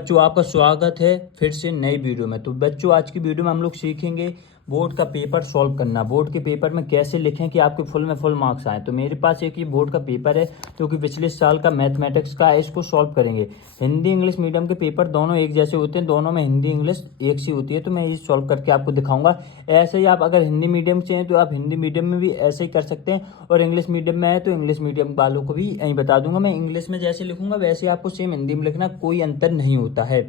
बच्चों आपका स्वागत है फिर से नई वीडियो में। तो बच्चों आज की वीडियो में हम लोग सीखेंगे बोर्ड का पेपर सॉल्व करना। बोर्ड के पेपर में कैसे लिखें कि आपके फुल में फुल मार्क्स आए। तो मेरे पास एक ये बोर्ड का पेपर है जो कि पिछले साल का मैथमेटिक्स का है, इसको सॉल्व करेंगे। हिंदी इंग्लिश मीडियम के पेपर दोनों एक जैसे होते हैं, दोनों में हिंदी इंग्लिश एक सी होती है। तो मैं ये सॉल्व करके आपको दिखाऊंगा। ऐसे ही आप अगर हिंदी मीडियम से हैं तो आप हिंदी मीडियम में भी ऐसे ही कर सकते हैं, और इंग्लिश मीडियम में है तो इंग्लिश मीडियम वालों को भी यही बता दूंगा। मैं इंग्लिश में जैसे लिखूंगा वैसे आपको सेम हिंदी में लिखना, कोई अंतर नहीं होता है।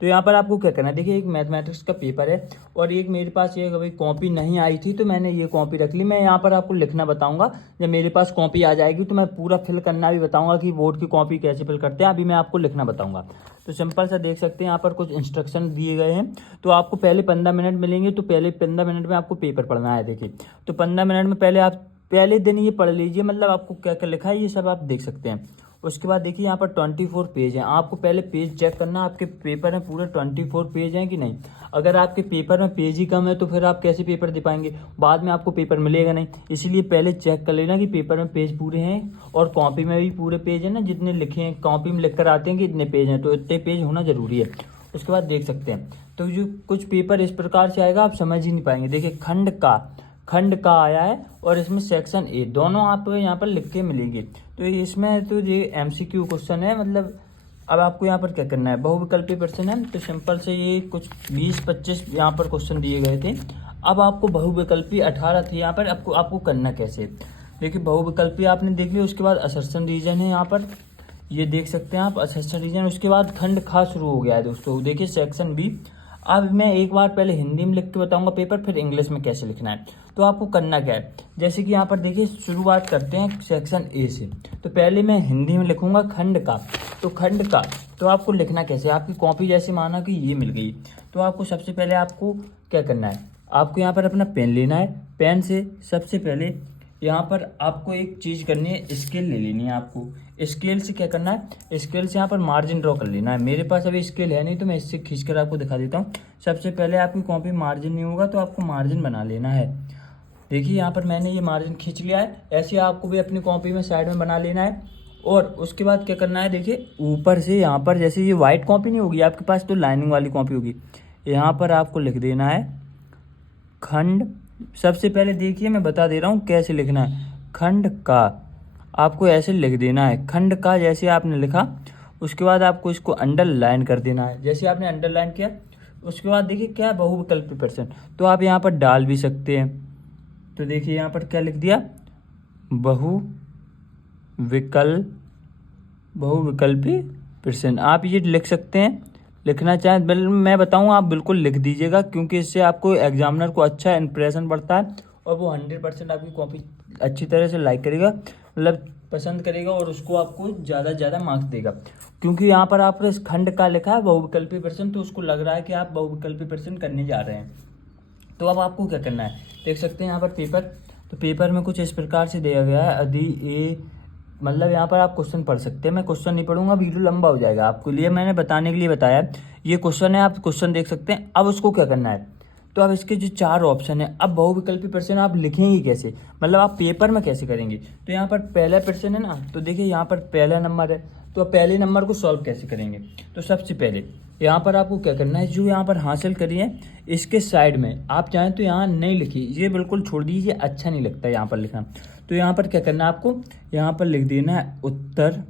तो यहाँ पर आपको क्या करना है, देखिए एक मैथमेटिक्स का पेपर है और एक मेरे पास ये कभी कॉपी नहीं आई थी तो मैंने ये कॉपी रख ली। मैं यहाँ पर आपको लिखना बताऊंगा। जब मेरे पास कॉपी आ जाएगी तो मैं पूरा फिल करना भी बताऊंगा कि बोर्ड की कॉपी कैसे फिल करते हैं। अभी मैं आपको लिखना बताऊंगा। तो सिंपल सा देख सकते हैं यहाँ पर कुछ इंस्ट्रक्शन दिए गए हैं। तो आपको पहले 15 मिनट मिलेंगे, तो पहले 15 मिनट में आपको पेपर पढ़ना है। देखिए तो 15 मिनट में पहले आप पहले दिन ये पढ़ लीजिए, मतलब आपको क्या क्या लिखा है ये सब आप देख सकते हैं। उसके बाद देखिए यहाँ पर 24 पेज हैं। आपको पहले पेज चेक करना आपके पेपर में पूरे 24 पेज हैं कि नहीं। अगर आपके पेपर में पेज ही कम है तो फिर आप कैसे पेपर दे पाएंगे, बाद में आपको पेपर मिलेगा नहीं। इसलिए पहले चेक कर लेना कि पेपर में पेज पूरे हैं, और कॉपी में भी पूरे पेज हैं ना, जितने लिखे हैं कॉपी में लिख कर आते हैं कि इतने पेज हैं, तो इतने पेज होना जरूरी है। उसके बाद देख सकते हैं तो जो कुछ पेपर इस प्रकार से आएगा आप समझ ही नहीं पाएंगे। देखिए खंड का आया है और इसमें सेक्शन ए, दोनों आपको यहाँ पर लिख के मिलेंगे। तो इसमें तो ये एमसीक्यू क्वेश्चन है, मतलब अब आपको यहाँ पर क्या करना है, बहुविकल्पी प्रश्न है। तो सिंपल से ये कुछ 20-25 यहाँ पर क्वेश्चन दिए गए थे। अब आपको बहुविकल्पी 18 थे यहाँ पर, आपको करना कैसे। देखिए बहुविकल्पी आपने देख लिया, उसके बाद असर्शन रीजन है यहाँ पर, ये देख सकते हैं आप असर्शन रीजन। उसके बाद खंड खा शुरू हो गया है दोस्तों, देखिए सेक्शन बी। अब मैं एक बार पहले हिंदी में लिख के बताऊंगा पेपर, फिर इंग्लिश में कैसे लिखना है। तो आपको करना क्या है, जैसे कि यहाँ पर देखिए शुरुआत करते हैं सेक्शन ए से। तो पहले मैं हिंदी में लिखूंगा खंड का। तो खंड का तो आपको लिखना कैसे, आपकी कॉपी जैसे माना कि ये मिल गई, तो आपको सबसे पहले आपको क्या करना है, आपको यहाँ पर अपना पेन लेना है। पेन से सबसे पहले यहाँ पर आपको एक चीज़ करनी है, स्केल ले लेनी है। आपको स्केल से क्या करना है, स्केल से यहाँ पर मार्जिन ड्रॉ कर लेना है। मेरे पास अभी स्केल है नहीं तो मैं इससे खींचकर आपको दिखा देता हूँ। सबसे पहले आपकी कॉपी मार्जिन नहीं होगा तो आपको मार्जिन बना लेना है। देखिए यहाँ पर मैंने ये मार्जिन खींच लिया है। ऐसे आपको भी अपनी कॉपी में साइड में बना लेना है। और उसके बाद क्या करना है, देखिए ऊपर से यहाँ पर जैसे ये वाइट कॉपी नहीं होगी आपके पास, तो लाइनिंग वाली कॉपी होगी, यहाँ पर आपको लिख देना है खंड। सबसे पहले देखिए मैं बता दे रहा हूँ कैसे लिखना है। खंड का आपको ऐसे लिख देना है, खंड का जैसे आपने लिखा। उसके बाद आपको इसको अंडरलाइन कर देना है, जैसे आपने अंडरलाइन किया। उसके बाद देखिए क्या बहुविकल्पी प्रश्न, तो आप यहाँ पर डाल भी सकते हैं। तो देखिए यहाँ पर क्या लिख दिया, बहुविकल्पी प्रश्न। आप ये लिख सकते हैं, लिखना चाहें मैं बताऊं आप बिल्कुल लिख दीजिएगा, क्योंकि इससे आपको एग्जामिनर को अच्छा इंप्रेशन पड़ता है और वो 100% आपकी कॉपी अच्छी तरह से लाइक करेगा, मतलब पसंद करेगा, और उसको आपको ज़्यादा से ज़्यादा मार्क्स देगा। क्योंकि यहाँ पर आपने इस खंड का लिखा है बहुविकल्पी प्रश्न, तो उसको लग रहा है कि आप बहुविकल्पी प्रश्न करने जा रहे हैं। तो अब आपको क्या करना है, देख सकते हैं यहाँ पर पेपर। तो पेपर में कुछ इस प्रकार से दिया गया है, यदि ए, मतलब यहाँ पर आप क्वेश्चन पढ़ सकते हैं। मैं क्वेश्चन नहीं पढ़ूंगा, वीडियो लंबा हो जाएगा, आपके लिए मैंने बताने के लिए बताया। ये क्वेश्चन है, आप क्वेश्चन देख सकते हैं। अब उसको क्या करना है, तो अब इसके जो 4 ऑप्शन है, अब बहुविकल्पी प्रश्न आप लिखेंगे कैसे, मतलब आप पेपर में कैसे करेंगे। तो यहाँ पर पहला प्रश्न है ना, तो देखिए यहाँ पर पहला नंबर है, तो पहले नंबर को सॉल्व कैसे करेंगे। तो सबसे पहले यहाँ पर आपको क्या करना है, जो यहाँ पर हासिल करिए इसके साइड में आप चाहें तो यहाँ नहीं लिखिए, ये बिल्कुल छोड़ दीजिए, अच्छा नहीं लगता यहाँ पर लिखना। तो यहाँ पर क्या करना है, आपको यहाँ पर लिख देना है उत्तर।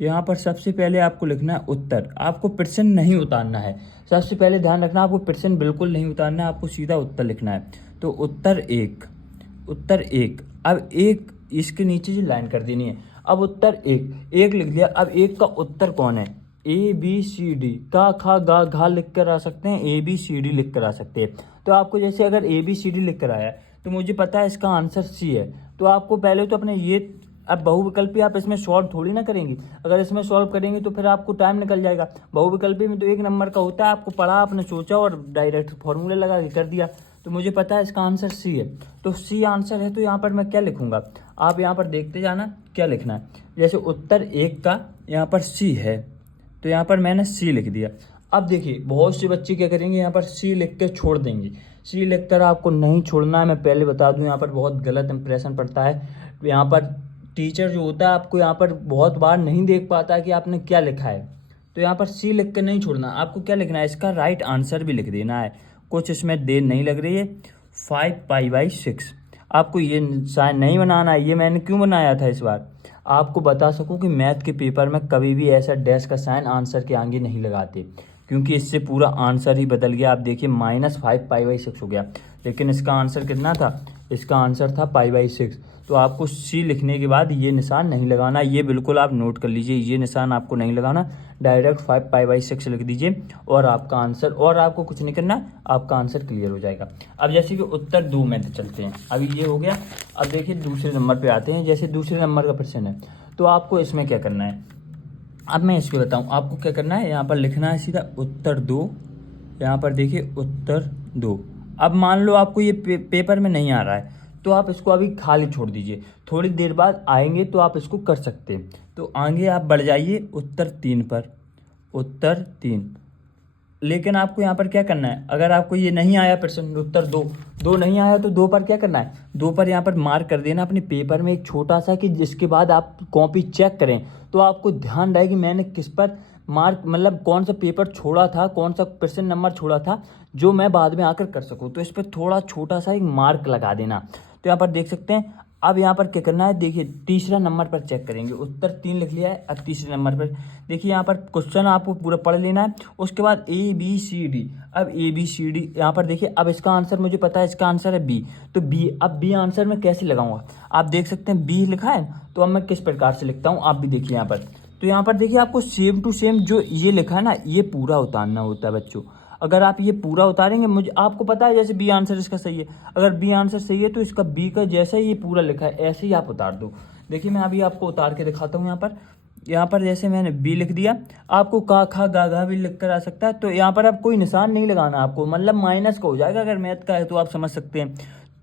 यहाँ पर सबसे पहले आपको लिखना है उत्तर, आपको प्रश्न नहीं उतारना है। सबसे पहले ध्यान रखना, आपको प्रश्न बिल्कुल नहीं उतारना है, आपको सीधा उत्तर लिखना है। तो उत्तर एक। अब एक इसके नीचे जो लाइन कर देनी है। अब उत्तर एक लिख दिया। अब एक का उत्तर कौन है, ABCD, का खा गा घा लिख कर आ सकते हैं, ABCD लिख कर आ सकते हैं। तो आपको जैसे अगर ABCD लिख कर आया तो मुझे पता है इसका आंसर C है। तो आपको पहले तो अपने ये, अब बहुविकल्पी आप इसमें सॉल्व थोड़ी ना करेंगे, अगर इसमें सॉल्व करेंगे तो फिर आपको टाइम निकल जाएगा। बहुविकल्पी में तो 1 नंबर का होता है, आपको पढ़ा, आपने सोचा और डायरेक्ट फॉर्मूले लगा के कर दिया। तो मुझे पता है इसका आंसर C है, तो C आंसर है। तो यहाँ पर मैं क्या लिखूंगा, आप यहाँ पर देखते जाना क्या लिखना है। जैसे उत्तर 1 का यहाँ पर C है, तो यहाँ पर मैंने C लिख दिया। अब देखिए बहुत से बच्चे क्या करेंगे, यहाँ पर C लिख के छोड़ देंगे। C लिख कर आपको नहीं छोड़ना है, मैं पहले बता दूं, यहाँ पर बहुत गलत इंप्रेशन पड़ता है। यहाँ पर टीचर जो होता है आपको यहाँ पर बहुत बार नहीं देख पाता है कि आपने क्या लिखा है। तो यहाँ पर सी लिख कर नहीं छोड़ना, आपको क्या लिखना है, इसका राइट आंसर भी लिख देना है। कुछ इसमें देर नहीं लग रही है। 5π/6 आपको ये साइन नहीं बनाना है। ये मैंने क्यों बनाया था, इस बार आपको बता सकूं कि मैथ के पेपर में कभी भी ऐसा डैश का साइन आंसर के आगे नहीं लगाते, क्योंकि इससे पूरा आंसर ही बदल गया। आप देखिए -5π/6 हो गया, लेकिन इसका आंसर कितना था, इसका आंसर था π/6। तो आपको सी लिखने के बाद ये निशान नहीं लगाना, ये बिल्कुल आप नोट कर लीजिए, ये निशान आपको नहीं लगाना, डायरेक्ट 5π/6 लिख दीजिए और आपका आंसर, और आपको कुछ नहीं करना, आपका आंसर क्लियर हो जाएगा। अब जैसे कि उत्तर 2 में चलते हैं, अभी ये हो गया। अब देखिए दूसरे नंबर पे आते हैं। जैसे दूसरे नंबर का प्रश्न है, तो आपको इसमें क्या करना है, अब मैं इसको बताऊं आपको क्या करना है। यहाँ पर लिखना है सीधा उत्तर 2, यहाँ पर देखिए उत्तर 2। अब मान लो आपको ये पेपर में नहीं आ रहा है, तो आप इसको अभी खाली छोड़ दीजिए, थोड़ी देर बाद आएंगे तो आप इसको कर सकते हैं। तो आगे आप बढ़ जाइए उत्तर 3 पर, उत्तर 3। लेकिन आपको यहाँ पर क्या करना है, अगर आपको ये नहीं आया प्रश्न उत्तर 2 नहीं आया, तो 2 पर क्या करना है, 2 पर यहाँ पर मार्क कर देना अपने पेपर में एक छोटा सा, कि जिसके बाद आप कॉपी चेक करें तो आपको ध्यान रहे कि मैंने किस पर मार्क, मतलब कौन सा पेपर छोड़ा था, कौन सा प्रश्न नंबर छोड़ा था, जो मैं बाद में आकर कर सकूँ। तो इस पर थोड़ा छोटा सा एक मार्क लगा देना। तो यहाँ पर देख सकते हैं। अब यहाँ पर क्या करना है, देखिए तीसरा नंबर पर चेक करेंगे, उत्तर 3 लिख लिया है। अब तीसरे नंबर पर देखिए, यहाँ पर क्वेश्चन आपको पूरा पढ़ लेना है, उसके बाद ABCD। अब ABCD यहाँ पर देखिए, अब इसका आंसर मुझे पता है, इसका आंसर है बी। तो बी, अब बी आंसर में कैसे लगाऊंगा, आप देख सकते हैं बी लिखा है, तो अब मैं किस प्रकार से लिखता हूँ आप भी देखिए यहाँ पर। तो यहाँ पर देखिए आपको सेम टू सेम जो ये लिखा है ना, ये पूरा उतारना होता है बच्चों। अगर आप ये पूरा उतारेंगे, मुझे आपको पता है जैसे बी आंसर इसका सही है, अगर बी आंसर सही है तो इसका बी का जैसा ही ये पूरा लिखा है ऐसे ही आप उतार दो। देखिए मैं अभी आपको उतार के दिखाता हूँ। यहाँ पर जैसे मैंने बी लिख दिया, आपको का खा गा घा भी लिख कर आ सकता है। तो यहाँ पर अब कोई निशान नहीं लगाना आपको, मतलब माइनस का हो जाएगा, अगर मैथ का है तो आप समझ सकते हैं।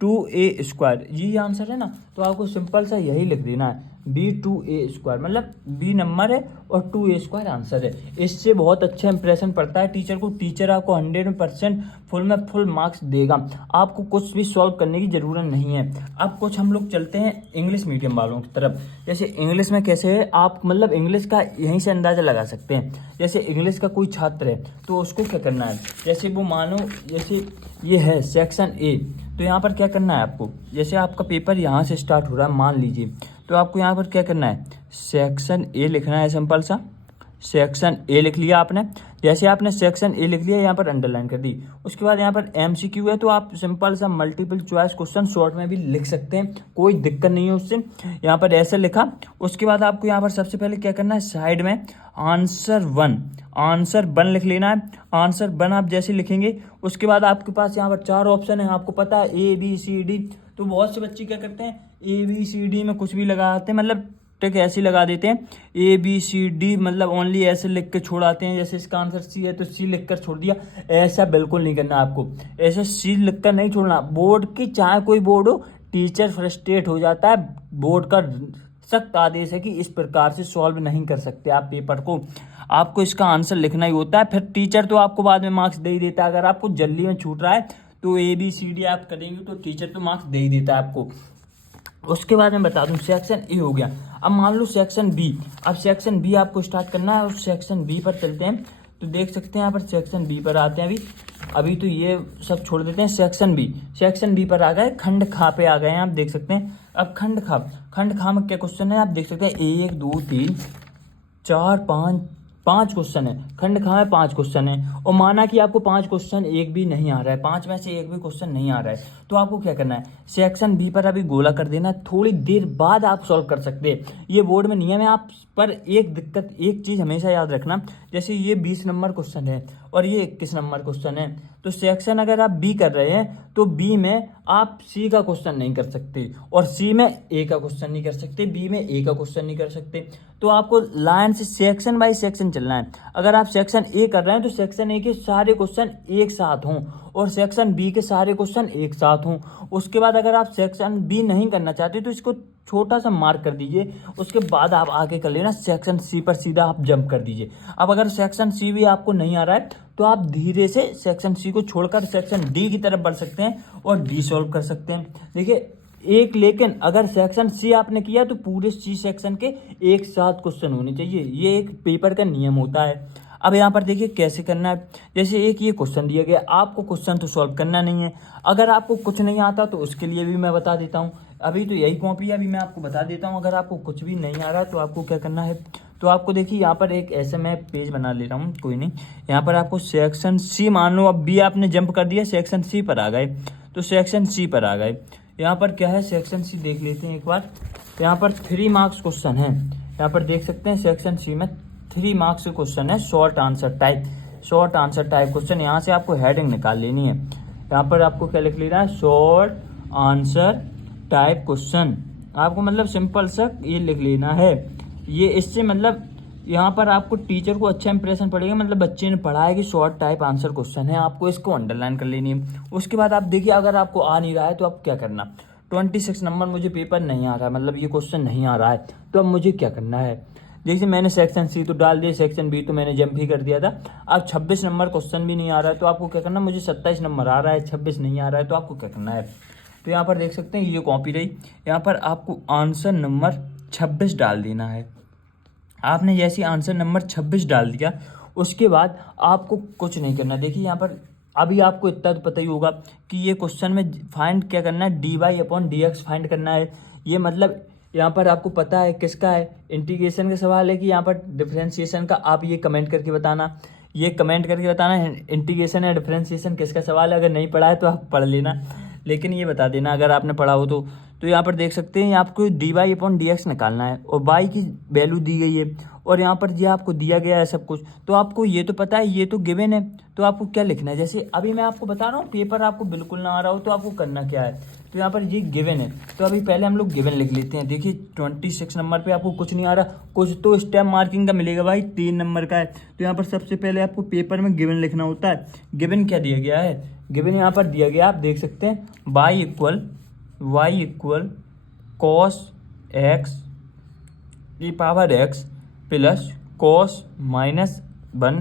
2a² ये आंसर है ना, तो आपको सिंपल सा यही लिख देना है, B2a², मतलब बी नंबर है और 2a² आंसर है। इससे बहुत अच्छा इंप्रेशन पड़ता है टीचर को। टीचर आपको 100% फुल में फुल मार्क्स देगा, आपको कुछ भी सॉल्व करने की ज़रूरत नहीं है। अब कुछ हम लोग चलते हैं इंग्लिश मीडियम वालों की तरफ। जैसे इंग्लिश में कैसे है, आप मतलब इंग्लिश का यहीं से अंदाज़ा लगा सकते हैं। जैसे इंग्लिश का कोई छात्र है तो उसको क्या करना है, जैसे वो मानो जैसे ये है सेक्शन ए, तो यहाँ पर क्या करना है आपको, जैसे आपका पेपर यहाँ से स्टार्ट हो रहा है मान लीजिए, तो आपको यहाँ पर क्या करना है, सेक्शन ए लिखना है, सिंपल सा सेक्शन ए लिख लिया आपने। जैसे आपने सेक्शन ए लिख लिया, यहाँ पर अंडरलाइन कर दी। उसके बाद यहाँ पर MCQ है, तो आप सिंपल सा मल्टीपल चॉइस क्वेश्चन शॉर्ट में भी लिख सकते हैं, कोई दिक्कत नहीं है उससे। यहाँ पर ऐसे लिखा, उसके बाद आपको यहाँ पर सबसे पहले क्या करना है, साइड में आंसर 1 लिख लेना है। आंसर 1 आप जैसे लिखेंगे, उसके बाद आपके पास यहाँ पर 4 ऑप्शन है, आपको पता है ABCD। तो बहुत से बच्चे क्या करते हैं, ABCD में कुछ भी लगाते हैं, मतलब टिक ऐसे लगा देते हैं, ABCD मतलब ओनली ऐसे लिख के छोड़ाते हैं। जैसे इसका आंसर सी है तो सी लिख कर छोड़ दिया, ऐसा बिल्कुल नहीं करना आपको, ऐसे सी लिख कर नहीं छोड़ना। बोर्ड की चाहे कोई बोर्ड हो, टीचर फ्रस्ट्रेट हो जाता है, बोर्ड का सख्त आदेश है कि इस प्रकार से सॉल्व नहीं कर सकते आप पेपर को, आपको इसका आंसर लिखना ही होता है। फिर टीचर तो आपको बाद में मार्क्स दे ही देता है, अगर आपको जल्दी में छूट रहा है तो ABCD आप करेंगे तो टीचर तो मार्क्स दे ही देता है आपको। उसके बाद मैं बता दूं, सेक्शन ए हो गया। अब मान लो सेक्शन बी, अब सेक्शन बी आपको स्टार्ट करना है और सेक्शन बी पर चलते हैं। तो देख सकते हैं यहाँ पर सेक्शन बी पर आते हैं। अभी तो ये सब छोड़ देते हैं, सेक्शन बी पर आ गए, खंड खा पे आ गए हैं, आप देख सकते हैं। अब खंड खा में क्या क्वेश्चन है, आप देख सकते हैं 1 2 3 4 5 क्वेश्चन है। खंड खा में 5 क्वेश्चन है, और माना कि आपको 5 क्वेश्चन एक भी नहीं आ रहा है, 5 में से एक भी क्वेश्चन नहीं आ रहा है, तो आपको क्या करना है, सेक्शन बी पर अभी गोला कर देना। थोड़ी देर बाद आप सॉल्व कर सकते हैं, ये बोर्ड में नियम है। आप पर एक चीज़ हमेशा याद रखना, जैसे ये 20 नंबर क्वेश्चन है और ये 21 नंबर क्वेश्चन है, तो सेक्शन अगर आप बी कर रहे हैं तो बी में आप सी का क्वेश्चन नहीं कर सकते, और सी में ए का क्वेश्चन नहीं कर सकते, बी में ए का क्वेश्चन नहीं कर सकते। तो आपको लाइन से सेक्शन बाय सेक्शन चलना है। अगर आप सेक्शन ए कर रहे हैं तो सेक्शन ए के सारे क्वेश्चन एक साथ हों और सेक्शन बी के सारे क्वेश्चन एक साथ हों। उसके बाद अगर आप सेक्शन बी नहीं करना चाहते तो इसको छोटा सा मार्क कर दीजिए, उसके बाद आप आगे कर लेना, सेक्शन सी पर सीधा आप जंप कर दीजिए। अब अगर सेक्शन सी भी आपको नहीं आ रहा है तो आप धीरे से सेक्शन सी को छोड़कर सेक्शन डी की तरफ बढ़ सकते हैं और डी सॉल्व कर सकते हैं। देखिए लेकिन अगर सेक्शन सी आपने किया तो पूरे सी सेक्शन के एक साथ क्वेश्चन होने चाहिए, ये एक पेपर का नियम होता है। अब यहाँ पर देखिए कैसे करना है। जैसे एक ये क्वेश्चन दिया गया, आपको क्वेश्चन तो सॉल्व करना नहीं है। अगर आपको कुछ नहीं आता तो उसके लिए भी मैं बता देता हूँ। अभी तो यही कॉपी है, अभी मैं आपको बता देता हूँ। अगर आपको कुछ भी नहीं आ रहा है तो आपको क्या करना है, तो आपको देखिए यहाँ पर एक ऐसे मैं पेज बना ले रहा हूँ, कोई नहीं। यहाँ पर आपको सेक्शन सी, मान लो अब बी आपने जंप कर दिया, सेक्शन सी पर आ गए, तो सेक्शन सी पर आ गए। यहाँ पर क्या है, सेक्शन सी देख लेते हैं एक बार। यहाँ पर 3 मार्क्स क्वेश्चन है, यहाँ पर देख सकते हैं सेक्शन सी में 3 मार्क्स क्वेश्चन है, शॉर्ट आंसर टाइप क्वेश्चन। यहाँ से आपको हेडिंग निकाल लेनी है। यहाँ पर आपको क्या लिख लेना है, शॉर्ट आंसर टाइप क्वेश्चन। आपको मतलब सिंपल सा ये लिख लेना है। ये इससे मतलब यहाँ पर आपको टीचर को अच्छा इंप्रेशन पड़ेगा, मतलब बच्चे ने पढ़ा है कि शॉर्ट टाइप आंसर क्वेश्चन है, आपको इसको अंडरलाइन कर लेनी है। उसके बाद आप देखिए अगर आपको आ नहीं रहा है तो आप क्या करना, 26 नंबर मुझे पेपर नहीं आ रहा है, मतलब ये क्वेश्चन नहीं आ रहा है, तो अब मुझे क्या करना है। जैसे मैंने सेक्शन सी तो डाल दिया, सेक्शन बी तो मैंने जंप ही कर दिया था। अब 26 नंबर क्वेश्चन भी नहीं आ रहा है तो आपको क्या करना, मुझे 27 नंबर आ रहा है, 26 नहीं आ रहा है, तो आपको क्या करना है। तो यहाँ पर देख सकते हैं ये कॉपी रही, यहाँ पर आपको आंसर नंबर 26 डाल देना है। आपने जैसे आंसर नंबर 26 डाल दिया, उसके बाद आपको कुछ नहीं करना। देखिए यहाँ पर अभी आपको इतना तो पता ही होगा कि ये क्वेश्चन में फाइंड क्या करना है, dy/dx फाइंड करना है। ये मतलब यहाँ पर आपको पता है किसका है, इंटीग्रेशन का सवाल है कि यहाँ पर डिफरेंशिएशन का। आप ये कमेंट करके बताना, इंटीग्रेशन या डिफरेंशिएशन किसका सवाल है। अगर नहीं पढ़ा है तो आप पढ़ लेना, लेकिन ये बता देना अगर आपने पढ़ा हो तो यहाँ पर देख सकते हैं आपको dy/dx निकालना है और y की वैल्यू दी गई है और यहाँ पर ये आपको दिया गया है सब कुछ। तो आपको ये तो पता है, ये तो गिवन है, तो आपको क्या लिखना है। जैसे अभी मैं आपको बता रहा हूँ, पेपर आपको बिल्कुल ना आ रहा हो तो आपको करना क्या है, तो यहाँ पर ये गिवन है, तो अभी पहले हम लोग गिवन लिख लेते हैं। देखिए 26 नंबर पे आपको कुछ नहीं आ रहा, कुछ तो स्टेप मार्किंग का मिलेगा भाई, 3 नंबर का है। तो यहाँ पर सबसे पहले आपको पेपर में गिवन लिखना होता है। गिवन क्या दिया गया है, गिवन यहाँ पर दिया गया, आप देख सकते हैं y इक्वल cos x की power x plus cos -1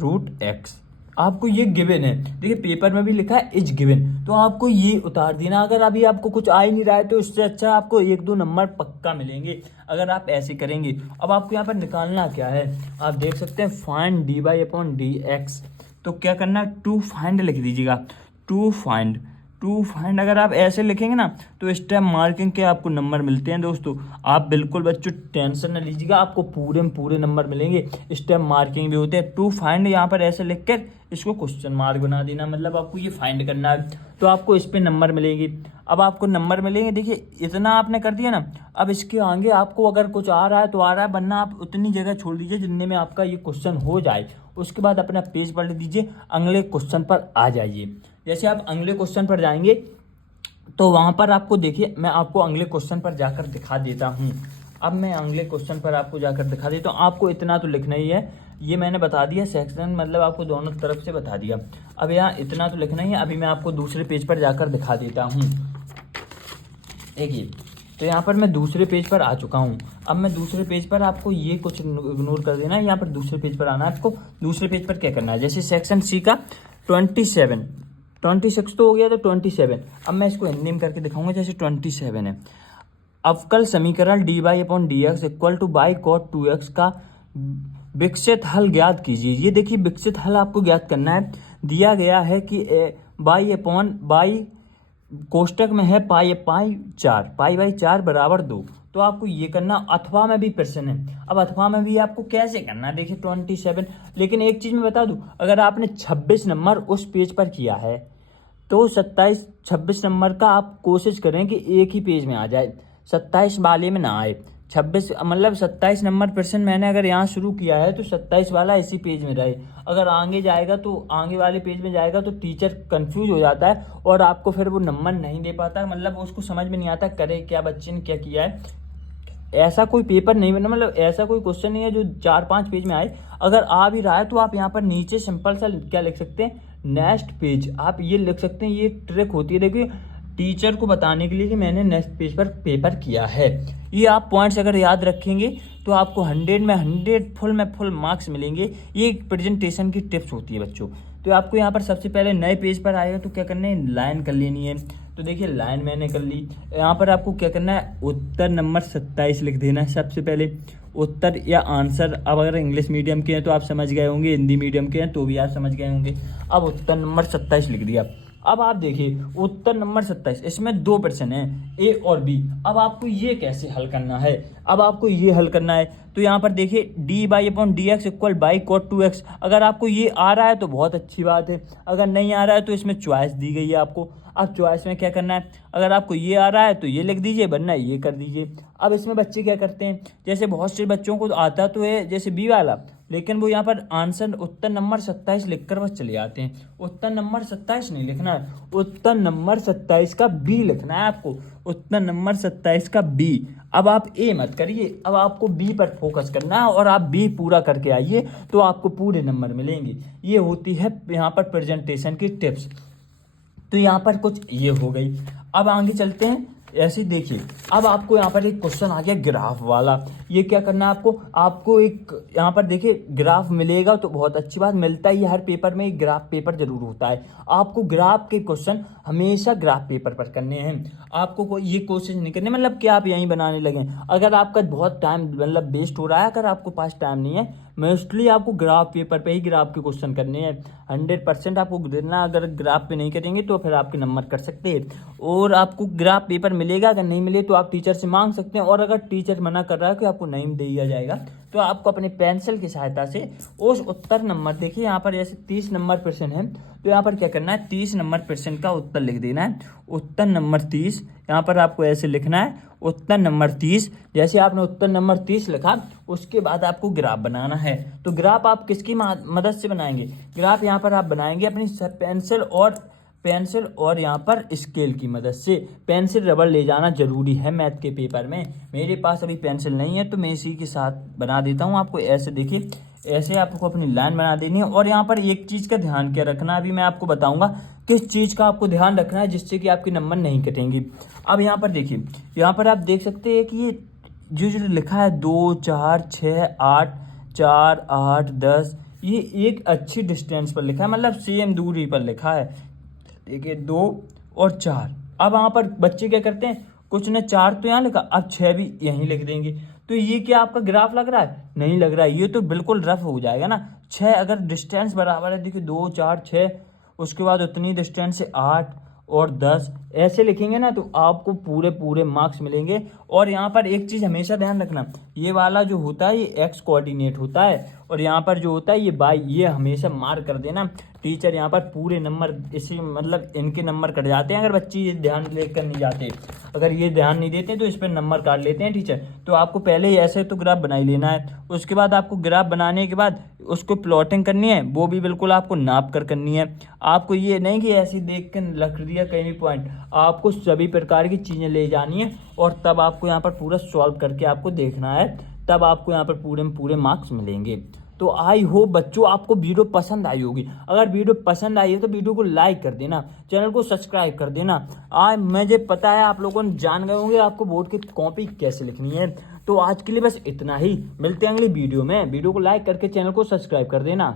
√x। आपको ये गिवन है, देखिए पेपर में भी लिखा है इज गिवन, तो आपको ये उतार देना। अगर अभी आपको कुछ आ ही नहीं रहा है तो इससे अच्छा आपको 1-2 नंबर पक्का मिलेंगे अगर आप ऐसे करेंगे। अब आपको यहाँ पर निकालना क्या है, आप देख सकते हैं फाइंड dy/dx। तो क्या करना है, टू फाइंड लिख दीजिएगा, टू फाइंड। अगर आप ऐसे लिखेंगे ना तो स्टेप मार्किंग के आपको नंबर मिलते हैं दोस्तों। आप बिल्कुल बच्चों टेंशन न लीजिएगा, आपको पूरे नंबर मिलेंगे। स्टेप मार्किंग भी होते हैं। टू फाइंड यहाँ पर ऐसे लिख कर इसको क्वेश्चन मार्क बना देना, मतलब आपको ये फाइंड करना है, तो आपको इस पे नंबर मिलेंगे। अब आपको नंबर मिलेंगे, देखिए इतना आपने कर दिया ना। अब इसके आगे आपको अगर कुछ आ रहा है तो आ रहा है, वरना आप उतनी जगह छोड़ दीजिए जितने में आपका ये क्वेश्चन हो जाए। उसके बाद अपना पेज पलट दीजिए, अगले क्वेश्चन पर आ जाइए। जैसे आप अगले क्वेश्चन पर जाएंगे तो वहाँ पर आपको देखिए, मैं आपको अगले क्वेश्चन पर जाकर दिखा देता हूँ। अब मैं अगले क्वेश्चन पर आपको जाकर दिखा देता हूँ। आपको इतना तो लिखना ही है, ये मैंने बता दिया सेक्शन, मतलब आपको दोनों तरफ से बता दिया। अब यहाँ इतना तो लिखना ही है। अभी मैं आपको दूसरे पेज पर जाकर दिखा देता हूँ। देखिए तो यहाँ पर मैं दूसरे पेज पर आ चुका हूँ। अब मैं दूसरे पेज पर, आपको ये कुछ इग्नोर कर देना है, यहाँ पर दूसरे पेज पर आना है। आपको दूसरे पेज पर क्या करना है, जैसे सेक्शन सी का 26 तो हो गया, तो 27। अब मैं इसको हिंदी में करके दिखाऊंगा। जैसे 27 है, अवकल समीकरण dy/dx equal two by cot 2x का विकसित हल ज्ञात कीजिए। ये देखिए विकसित हल आपको ज्ञात करना है। दिया गया है कि बाई कोष्टक में है पाई 4 बराबर 2। तो आपको ये करना। अथवा में भी प्रश्न है, अब अथवा में भी आपको कैसे करना है। देखिए 27, लेकिन एक चीज़ मैं बता दूं, अगर आपने 26 नंबर उस पेज पर किया है तो 26 नंबर का आप कोशिश करें कि एक ही पेज में आ जाए, 27 वाले में ना आए। 26 मतलब 27 नंबर प्रश्न मैंने अगर यहाँ शुरू किया है तो 27 वाला इसी पेज में रहे। अगर आगे जाएगा तो आगे वाले पेज में जाएगा तो टीचर कंफ्यूज हो जाता है और आपको फिर वो नंबर नहीं दे पाता, मतलब उसको समझ में नहीं आता करे क्या बच्चे ने क्या किया है। ऐसा कोई पेपर नहीं बना, मतलब ऐसा कोई क्वेश्चन नहीं है जो 4-5 पेज में आए। अगर आ भी रहा है तो आप यहाँ पर नीचे सिंपल सा क्या लिख सकते हैं, नेक्स्ट पेज, आप ये लिख सकते हैं। ये ट्रिक होती है, देखिए टीचर को बताने के लिए कि मैंने नेक्स्ट पेज पर पेपर किया है। ये आप पॉइंट्स अगर याद रखेंगे तो आपको 100 में 100 फुल मार्क्स मिलेंगे। ये एक प्रेजेंटेशन की टिप्स होती है बच्चों। तो आपको यहाँ पर सबसे पहले नए पेज पर आएगा तो क्या करना है, लाइन कर लेनी है। तो देखिए लाइन मैंने कर ली। यहाँ पर आपको क्या करना है, उत्तर नंबर 27 लिख देना है सबसे पहले। उत्तर या आंसर, अब अगर इंग्लिश मीडियम के हैं तो आप समझ गए होंगे, हिंदी मीडियम के हैं तो भी आप समझ गए होंगे। अब उत्तर नंबर 27 लिख दिया। अब आप देखिए उत्तर नंबर 27, इसमें 2 प्रश्न हैं, ए और बी। अब आपको ये कैसे हल करना है, अब आपको ये हल करना है तो यहाँ पर देखिए dy/dx equal by cot 2x। अगर आपको ये आ रहा है तो बहुत अच्छी बात है, अगर नहीं आ रहा है तो इसमें चॉइस दी गई है आपको। अब चॉइस में क्या करना है, अगर आपको ये आ रहा है तो ये लिख दीजिए, वरना ये कर दीजिए। अब इसमें बच्चे क्या करते हैं, जैसे बहुत से बच्चों को आता तो है जैसे बी वाला, लेकिन वो यहाँ पर आंसर उत्तर नंबर 27 लिखकर बस चले जाते हैं। उत्तर नंबर 27 नहीं लिखना है, उत्तर नंबर 27 का बी लिखना है आपको, उत्तर नंबर 27 का बी। अब आप ए मत करिए, अब आपको बी पर फोकस करना है और आप बी पूरा करके आइए तो आपको पूरे नंबर मिलेंगे। ये होती है यहाँ पर प्रेजेंटेशन की टिप्स। तो यहाँ पर कुछ ये हो गई। अब आगे चलते हैं, ऐसे देखिए अब आपको यहाँ पर एक क्वेश्चन आ गया ग्राफ वाला। ये क्या करना है आपको एक यहाँ पर देखिए ग्राफ मिलेगा तो बहुत अच्छी बात, मिलता ही हर पेपर में एक ग्राफ पेपर जरूर होता है। आपको ग्राफ के क्वेश्चन हमेशा ग्राफ पेपर पर करने हैं। आपको कोई ये कोशिश नहीं करनी मतलब कि आप यहीं बनाने लगें। अगर आपका बहुत टाइम मतलब वेस्ट हो रहा है, अगर आपको पास टाइम नहीं है, मोस्टली आपको ग्राफ पेपर पे ही ग्राफ के क्वेश्चन करने हैं। 100% आपको देना, अगर ग्राफ पे नहीं करेंगे तो फिर आपके नंबर कट सकते हैं। और आपको ग्राफ पेपर मिलेगा, अगर नहीं मिले तो आप टीचर से मांग सकते हैं। और अगर टीचर मना कर रहा है कि आपको नहीं दिया जाएगा तो आपको अपने पेंसिल की सहायता से उस उत्तर नंबर, देखिए यहाँ पर जैसे 30 नंबर प्रश्न है तो यहाँ पर क्या करना है, 30 नंबर प्रश्न का उत्तर लिख देना है। उत्तर नंबर 30 यहाँ पर आपको ऐसे लिखना है, उत्तर नंबर 30। जैसे आपने उत्तर नंबर 30 लिखा उसके बाद आपको ग्राफ बनाना है। तो ग्राफ आप किसकी मदद से बनाएंगे, ग्राफ यहाँ पर आप बनाएंगे अपनी पेंसिल और यहाँ पर स्केल की मदद से। पेंसिल रबड़ ले जाना जरूरी है मैथ के पेपर में। मेरे पास अभी पेंसिल नहीं है तो मैं इसी के साथ बना देता हूँ आपको। ऐसे देखिए, ऐसे आपको अपनी लाइन बना देनी है। और यहाँ पर एक चीज़ का ध्यान क्या रखना है, अभी मैं आपको बताऊंगा किस चीज़ का आपको ध्यान रखना है जिससे कि आपके नंबर नहीं कटेंगे। अब यहाँ पर देखिए, यहाँ पर आप देख सकते हैं कि ये जो लिखा है 2 4 6 8 4 8 10, ये एक अच्छी डिस्टेंस पर लिखा है, मतलब सेम दूरी पर लिखा है। देखिए 2 और 4। अब यहाँ पर बच्चे क्या करते हैं, कुछ ने 4 तो यहाँ लिखा, अब 6 भी यहीं लिख देंगे। तो ये क्या आपका ग्राफ लग रहा है, नहीं लग रहा है, ये तो बिल्कुल रफ हो जाएगा ना। 6 अगर डिस्टेंस बराबर है, देखिए 2 4 6, उसके बाद उतनी डिस्टेंस से 8 और 10 ऐसे लिखेंगे ना तो आपको पूरे मार्क्स मिलेंगे। और यहाँ पर एक चीज़ हमेशा ध्यान रखना, ये वाला जो होता है ये एक्स कोऑर्डिनेट होता है और यहाँ पर जो होता है ये वाई, ये हमेशा मार्क कर देना। टीचर यहाँ पर पूरे नंबर इसी मतलब इनके नंबर कट जाते हैं अगर बच्चे ये ध्यान लेकर नहीं जाते। अगर ये ध्यान नहीं देते तो इस पर नंबर काट लेते हैं टीचर। तो आपको पहले ही ऐसे तो ग्राफ बना ही लेना है। उसके बाद आपको ग्राफ बनाने के बाद उसको प्लॉटिंग करनी है, वो भी बिल्कुल आपको नाप कर करनी है। आपको ये नहीं कि ऐसे देख कर लग दिया कहीं भी पॉइंट, आपको सभी प्रकार की चीज़ें ले जानी है और तब आपको यहाँ पर पूरा सॉल्व करके आपको देखना है, तब आपको यहाँ पर पूरे मार्क्स मिलेंगे। तो आई होप बच्चों आपको वीडियो पसंद आई होगी। अगर वीडियो पसंद आई है तो वीडियो को लाइक कर देना, चैनल को सब्सक्राइब कर देना। आज मुझे पता है आप लोगों ने जान गए होंगे आपको बोर्ड की कॉपी कैसे लिखनी है। तो आज के लिए बस इतना ही, मिलते हैं अगली वीडियो में। वीडियो को लाइक करके चैनल को सब्सक्राइब कर देना।